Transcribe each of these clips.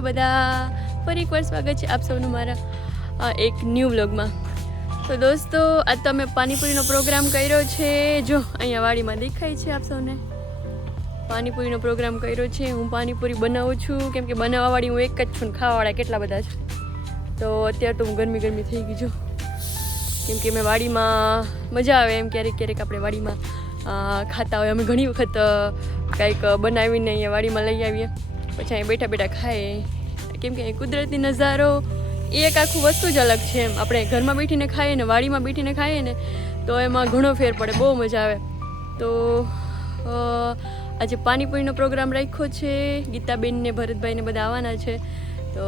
છો બધા? ફરી એકવાર સ્વાગત છે આપ સૌનું મારા એક ન્યૂ વ્લોગમાં. તો દોસ્તો આજ તો અમે પાણીપુરીનો પ્રોગ્રામ કર્યો છે. જો અહીંયા વાડીમાં દેખાય છે આપ સૌને. પાણીપુરીનો પ્રોગ્રામ કર્યો છે. હું પાણીપુરી બનાવું છું કેમ કે બનાવવાવાળી હું એક જ છું ને ખાવાવાળા કેટલા બધા છે. તો અત્યારે તો હું ગરમી થઈ ગઈ છું કેમ કે મેં વાડીમાં મજા આવે એમ ક્યારેક આપણે વાડીમાં ખાતા હોય. અમે ઘણી વખત કંઈક બનાવીને અહીંયા વાડીમાં લઈ આવીએ પછી અહીં બેઠા ખાઈએ કેમ કે કુદરતી નજારો એ એક આખું વસ્તુ જ અલગ છે. એમ આપણે ઘરમાં બેઠીને ખાઈએ ને વાડીમાં બેઠીને ખાઈએ ને તો એમાં ઘણો ફેર પડે, બહુ મજા આવે. તો આજે પાણીપુરીનો પ્રોગ્રામ રાખ્યો છે. ગીતાબેન ને ભરતભાઈ ને બધા આવવાના છે તો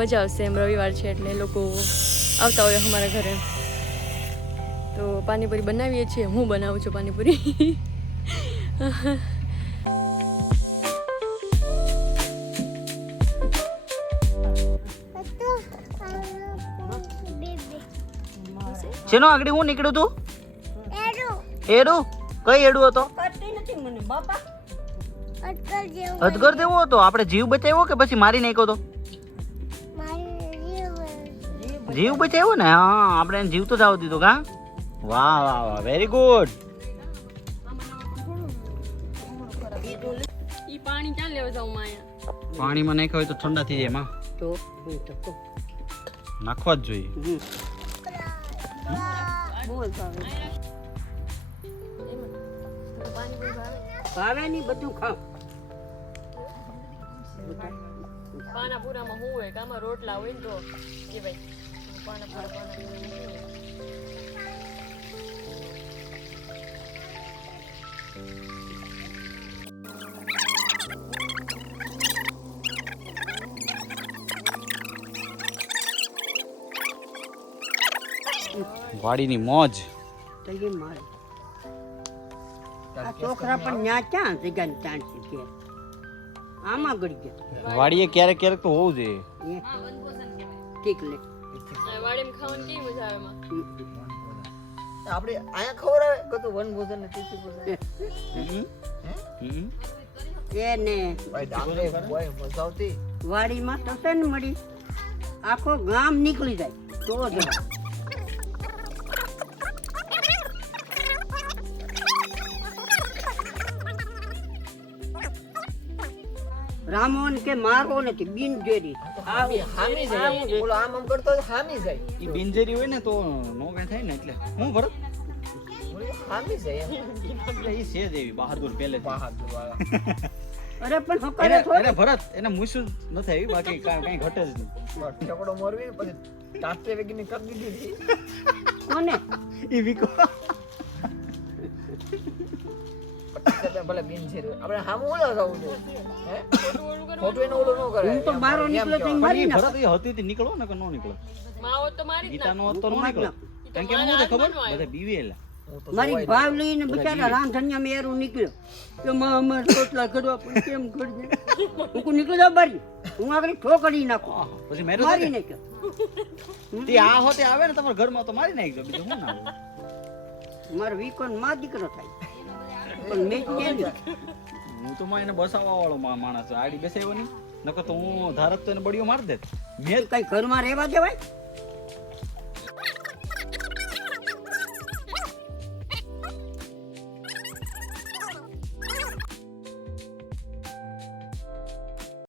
મજા આવશે. એમ રવિવાર છે એટલે લોકો આવતા હોય અમારા ઘરે. તો પાણીપુરી બનાવીએ છીએ. હું બનાવું છું પાણીપુરી. શેનો આગળ હું નીકળ્યું તું? એડું? કઈ એડું હતો? અજગર જેવો હતો. આપણે જીવ બચાવ્યો કે પછી મારી નાખ્યો તો? જીવ બચાવ્યો ને. હા, આપણે એને જીવ તો જાવ દીધો. કા વાહ વાહ વાહ, વેરી ગુડ. ઈ પાણી ક્યાં લેવા જાઉં માયા? પાણીમાં નાખ્યો હોય તો ઠંડા થઈ જાય. એમાં તો નાખવા જ જોઈએ. ભાવે ની બધું ખાવ. પાનાપુરામાં શું હોય? કામાં રોટલા હોય ને તો કે ભાઈ પાનાપુરા વાડીની મોજ. આ છોકરા પણ ન્યા ક્યાં જગ્યા ચાંચી કે આમાં ગળી ગયા. વાડીએ ક્યારેક તો હોવું જોઈએ. ઠીક લે વાડીમાં ખાવાની કેવી મજા આવે એમાં? આપણે આયા ખવડાવે કતું વનભોજન ને તીસી ભોજન એને ભાઈ ડાંગરે બોય મજા આવતી. વાડીમાં તો છે ને મળી આખો ગામ નીકળી જાય તો જ. રામોન કે મારો નથી બિનજેરી હામી જાય. ઓલો આમ કરતો હોય તો હામી જાય. ઈ બિનજેરી હોય ને તો નો કાંઈ થાય ને. એટલે હું ભરત ઓલો હામી જાય એમ. એટલે ઈ છે જ એવી બહાદુર પહેલે બહાદુર વાળા. અરે પણ હકારે થોડી અરે ભરત એને મૂછું ન થાય બાકી કાંઈ ઘટે જ નહીં. ઠકડો મોરવી ને પછી ટાટે વેગીની કરી દીધી. કોને ઈ વિકો ભલે બિન છે આપણે હામું ઓલા જવું છે. હે ખોટું એને ઓલો ન કરે. હું તો બારો નીકળ્યો તો મારી ના ભરત એ હતી તે નીકળો ને કે નો નીકળો? માવો તો મારી જ ગીતા નો તો નો નીકળો. કારણ કે મને ખબર બધા બીવેલા. મારી ભાવ લઈને બિચારા રાંધણિયા મેરું નીકળ્યો કે માં અમાર ટોટલા કરવા પણ કેમ કરજે. હું નીકળી જાવ બારી હું આગળ ઠોકડી નાખું પછી મેરો મારી નાખ્યો. તે આ હોતે આવે ને તમારા ઘરમાં તો મારી નાખજો. બીજું શું ના આવે? મારો વીકોન માં દીકરો થાય પણ મેં કેમ હું તો માં એને બસાવવા વાળો માણસ આડી બેસાવ્યો નહીં. નકર તો હું ધારત તો એને બળીઓ મારી દેત. મેં કઈ ઘરમાં રહેવા દેવાય?